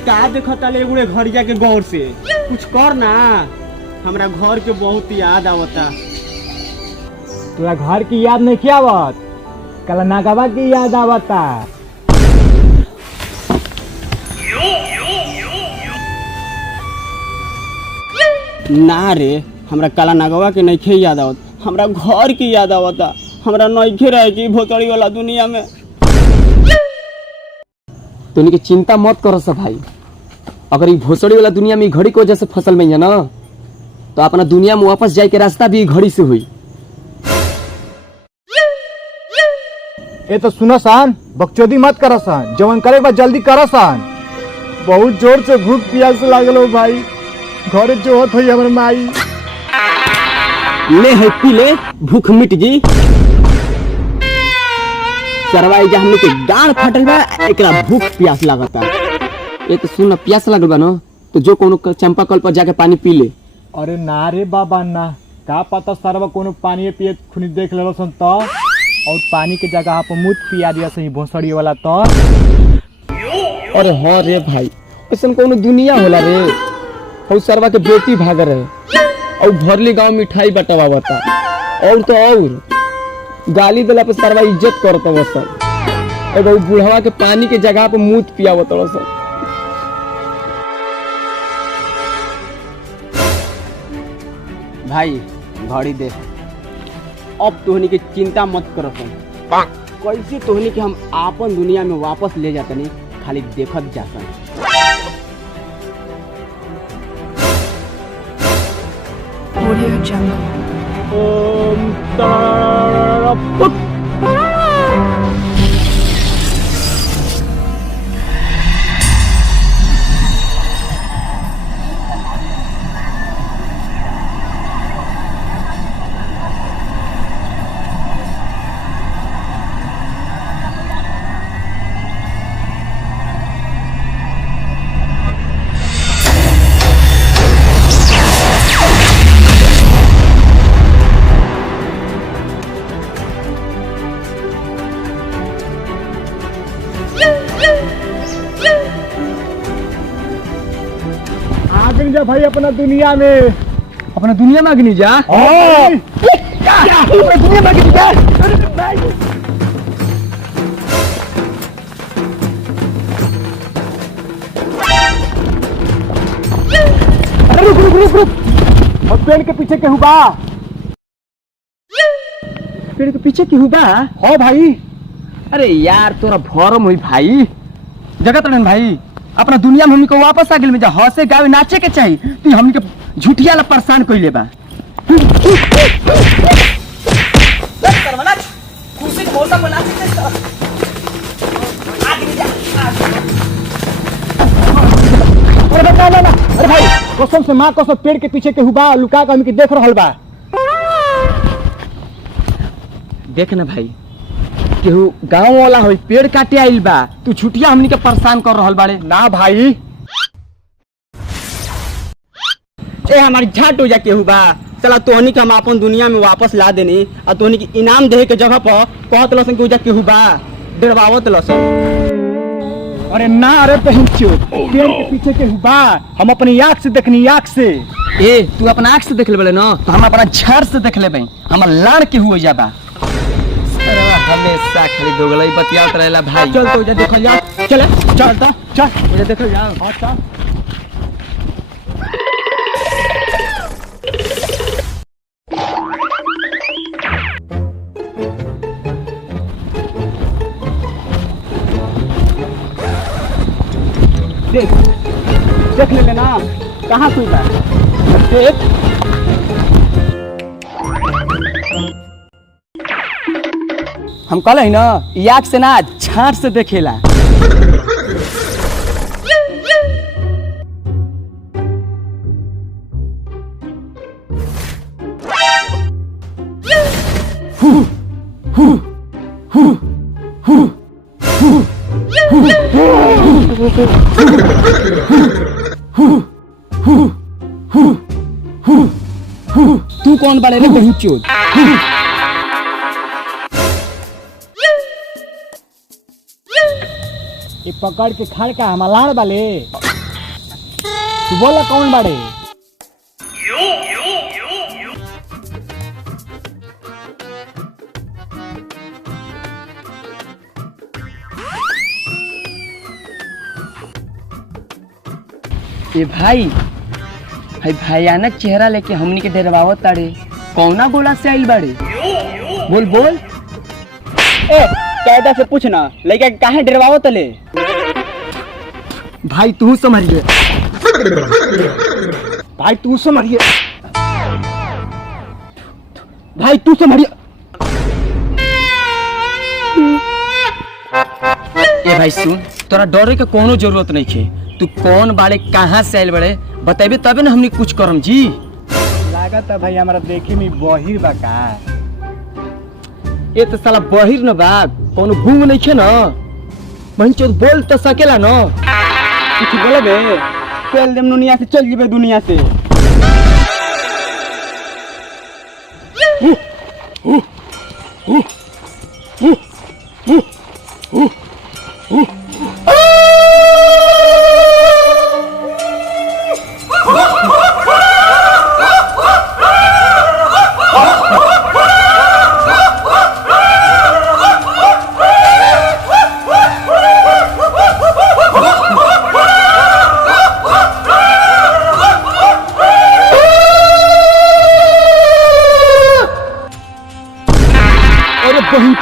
का देखता ले बुढ़े घर जाके गौर से कुछ कर ना। हमरा घर के बहुत याद आवता। तोरा घर की याद नहीं क्या आवत, कल नागवा की याद आवता। ना रे, हमरा काला नागवा के नइखे याद आवत, हमरा घर की याद आवता। हमरा नइखे रहे की भोतड़ी वाला दुनिया में। तोनी के चिंता मत करो सब भाई। अगर ये भोसड़ी वाला दुनिया में घड़ी की वजह से फसल में है ना, तो अपना दुनिया में वापस जाए के रास्ता भी घड़ी से हुई। ए तो सुनो सान, बकचोदी मत करो सान, जवन करे बा जल्दी करो सान। बहुत जोर से भूख प्यास लागल हो भाई, घरे जो होत होई हमर माई। ले है पी ले, भूख मिट जी। सरवाई जा हमने के गाड़ फाटल बा, एकरा भूख प्यास लागता। ये तो सुन, प्यास लगल बा ना, तो जो कोनो चंपा कल पर जाके पानी पी ले। अरे ना रे बाबा ना, का पता सरवा कोनो पानी पिए खुनी देख लेलो सन तो, और पानी के जगह पर मुत पिया दिया सही भोसड़ी वाला तो। अरे हाँ रे भाई, ऐसा कोनो दुनिया होला रे। और सरवा के बेटी भाग रहे और भरली गांव मिठाई बटवावता, और तो और गाली दिला पे सरवा इज्जत करता वसन। एगो बुढ़वा के पानी के जगह पे मूत पियावत वसन। भाई घड़ी दे। अब तोहनी के चिंता मत करो सन। कैसे तोहनी के हम आपन दुनिया में वापस ले जातनी, खाली देखत जासन। Audio Jungle. आगन जा भाई अपना दुनिया में, अपना दुनिया में अग्नि जा। अपना दुनिया में अग्नि जा। अरे रुक रुक रुक रुक, और पेड़ के पीछे केहू बा। पेड़ के पीछे क्यों बा? हाँ भाई। अरे यार तोरा भरम हुई भाई। जगत रहन भाई, अपना दुनिया में हमनी को वापस आ गेल में जा। हंसे गावे नाचे के चाहिए, तू हमनी के झूठिया ला परेशान कइले बा। अरे ना ना ना, अरे भाई कसम से माँ कसम, पेड़ के पीछे केहू बा, लुका के हमनी के देख रहल बा। देख ना भाई, केहू गांव वाला होई पेड़ काटे आइल बा, तू छुटिया हमनी के परेशान कर रहल बाड़े। ना भाई, ए हमारी झाट हो जा केहू बा। चला तोहनी के हम अपन दुनिया में वापस ला देनी, और तोहनी के इनाम देहे के जगह पर कहत लसन कि उजा केहू बा, डरवावत लसन। अरे ना अरे पहुंचो, पेड़ के पीछे केहू बा, हम अपनी आँख से देखनी, आँख से। ए तू अपना आँख से देख ले ना, तो हम अपना झाड़ से देख ले। हमार लाड़ के हुए जाबा। हमेशा खाली दोगला ही बतियात रहेला भाई। चल तो उजा देखल जा। चल चल तो चल उजा देखल जा। हाँ चल। देख देख ले ना, कहाँ सुई बा देख। हम कहले ना, आँख से ना झाड़ से देखेला। तू कौन बड़े रे बहुचोद? ये पकड़ के खड़ का मलाड़ वाले तू बोला कौन बड़े? ए भाई, भाई भयानक चेहरा लेके हमनी के डरवावत ताड़े। कौना गोला से आइल बाड़े? बोल बोल। ए कायदा से पूछना लड़का काहे डरवावत ले? भाई तू समझिए, भाई तू समझिए, भाई तू समझिए। ए भाई सुन, तोरा डरे के कोनो जरूरत नहीं है। तू कौन बाड़े, कहाँ से आइल बड़े बताइबे तबे ना हमनी कुछ करम जी। लागत है भाई हमारा देखे में बहिर बा का। ए तो साला बहिर न बा, कोनो गुम नहीं है ना। मंचोद बोल तो सकेला ना। कुछ बोले बे चल देम दुनिया से, चल जीबे दुनिया से।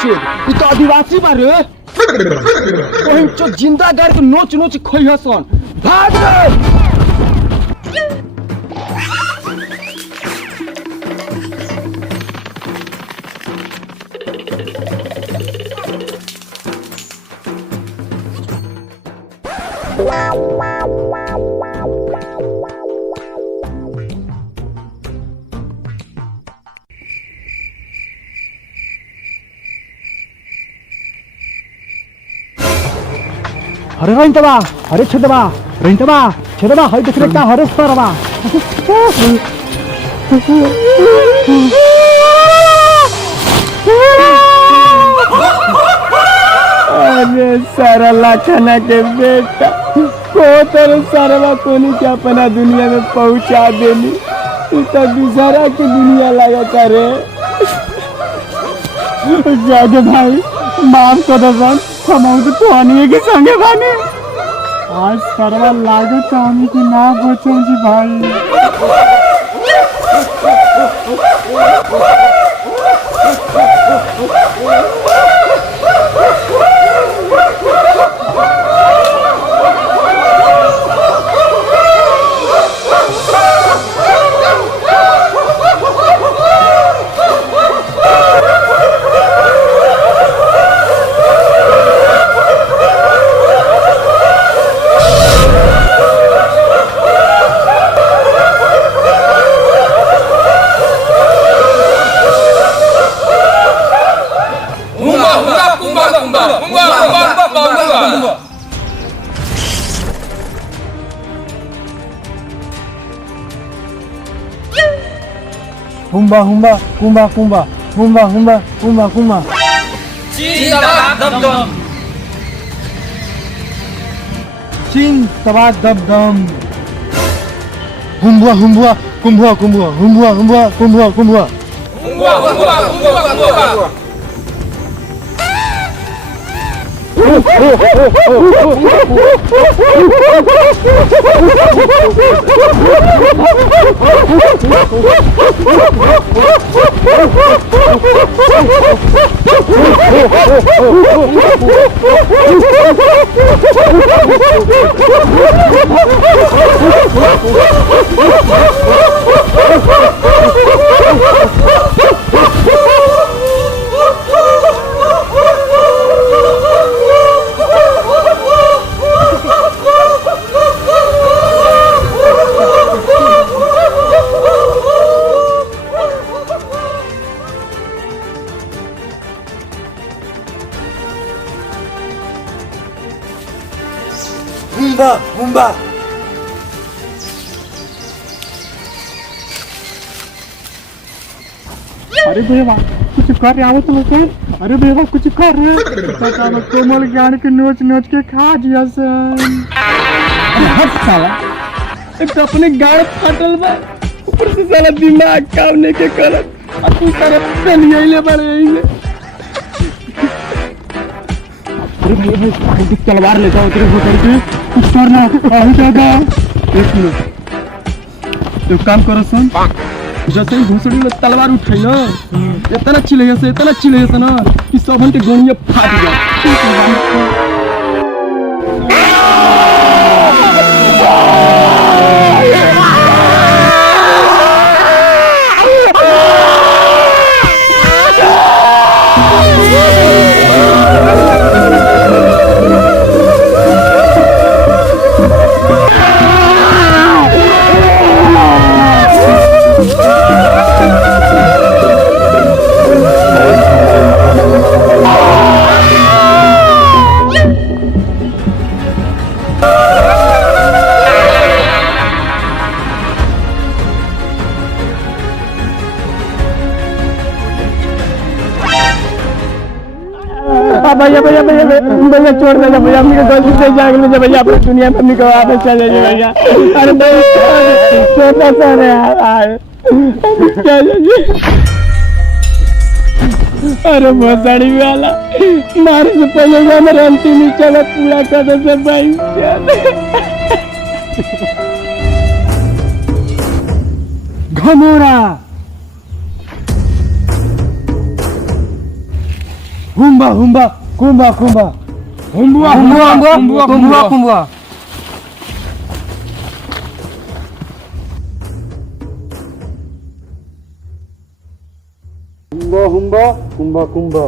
ये तो आदिवासी बारे। जिंदा गाड़ के नोच नोच खोई हसन। भाग रे। अरे रंतबा, अरे छदबा, रंतबा, छदबा, हई देख रे का हरे सरबा। अरे सारा लाखना के बेटा को तेरे सरवा कोनी के अपना दुनिया में पहुंचा देनी। तू तो दूसरा की दुनिया लगा रे। जागे भाई माफ कर दसन, हम तो तोहनी के संगे बानी। आज सरवा लागत हम की ना बचन जी भाई। हुम्बा हुम्बा कुम्बा कुम्बा हुम्बा हुम्बा कुम्बा कुम्बा। चीन तबाक दब दम। हुम्बा हुम्बा कुम्बा कुम्बा हुम्बा हुम्बा कुम्बा कुम्बा। हुम्बा हुम्बा। अरे बेवा कुछ कर रहे आओ तुम सन। अरे बेवा कुछ कर रहे पता न कोमल ज्ञान के नोच नोच के खा जिया सन। हट साला, एक तो अपने गाड़ फाटल बा, ऊपर से साला दिमाग काम नहीं के करत, और तू सारा पेलिया ले बारे आइले। अरे भाई तू तलवार लेता हो तेरे को करके कुछ करना आही दादा। एक मिनट एक काम करो सन, जैसे ही घुसड़ी में तलवार उठाई ना, इतना चिल्लाइए से ना कि सबन के गोनिया फाट जाए। भैया भैया भैया भैया छोड़ देना भैया, अपनी गलती से जाग लीजिए भैया, अपनी दुनिया में अपनी को वापस चले जाइए भैया। अरे भैया छोटा सा यार, अरे मसाड़ी वाला मारे से पहले हमारे अंतिम इच्छा पूरा कर दे भाई। घमोरा हुम्बा हुम्बा कुम्बा कुम्बा हुम्बुआ हुम्बुआ हुम्बुआ कुम्बुआ कुम्बुआ। हुम्बा हुम्बा कुम्बा कुम्बा।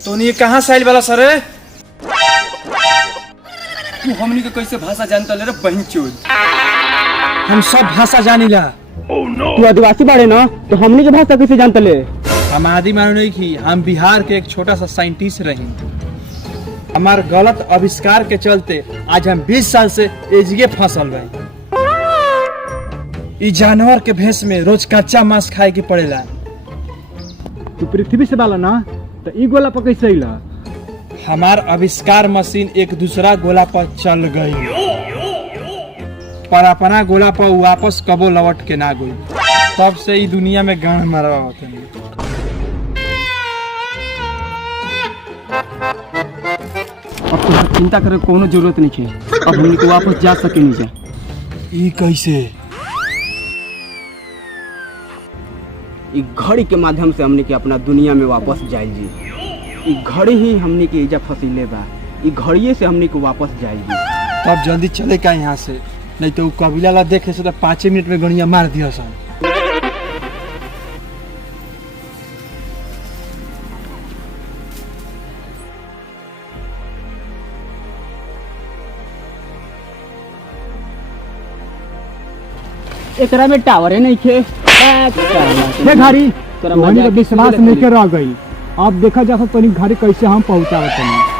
तो ये कहाँ से आइल वाला सर? तू हमनी के कैसे भाषा जानता ले रे बहन चोद? हम सब भाषा जानिला। तू आदिवासी बाड़े ना, तो हमनी के भाषा कैसे जानते ले? हम आदि मानव नहीं की, हम बिहार के एक छोटा सा साइंटिस्ट रही। हमार गलत आविष्कार के चलते आज हम 20 साल से एजिए फंसल रही। ई जानवर के भेष में रोज कच्चा मांस खाए के पड़ेला। तू पृथ्वी से बाला ना, तो ई गोला पर कैसे अइला? हमार आविष्कार मशीन एक दूसरा गोला पर चल गई, पर अपना गोला पर वापस कबो लौट के ना गई। तब से ई दुनिया में गांड मारवा होते हैं। अब तो चिंता करे कोनो जरूरत नहीं है, अब हमनी को वापस जा सके नहीं जा। ई कैसे? ई घड़ी के माध्यम से हमनी के अपना दुनिया में वापस जाइए। ई घड़ी ही हमनी के इजा फसीले बा, ई घड़िए से हमनी को वापस जाइए। तब जल्दी चले का यहाँ से, नहीं तो कबीला ला देखे से तो 5 मिनट में गणिया मार दिया सन। एकरा में टावर है नहीं खे हे घड़ी तोहनी के विश्वास नहीं के रह गई। अब देखा जा तनी घड़ी कैसे हम पहुंचावत हनी।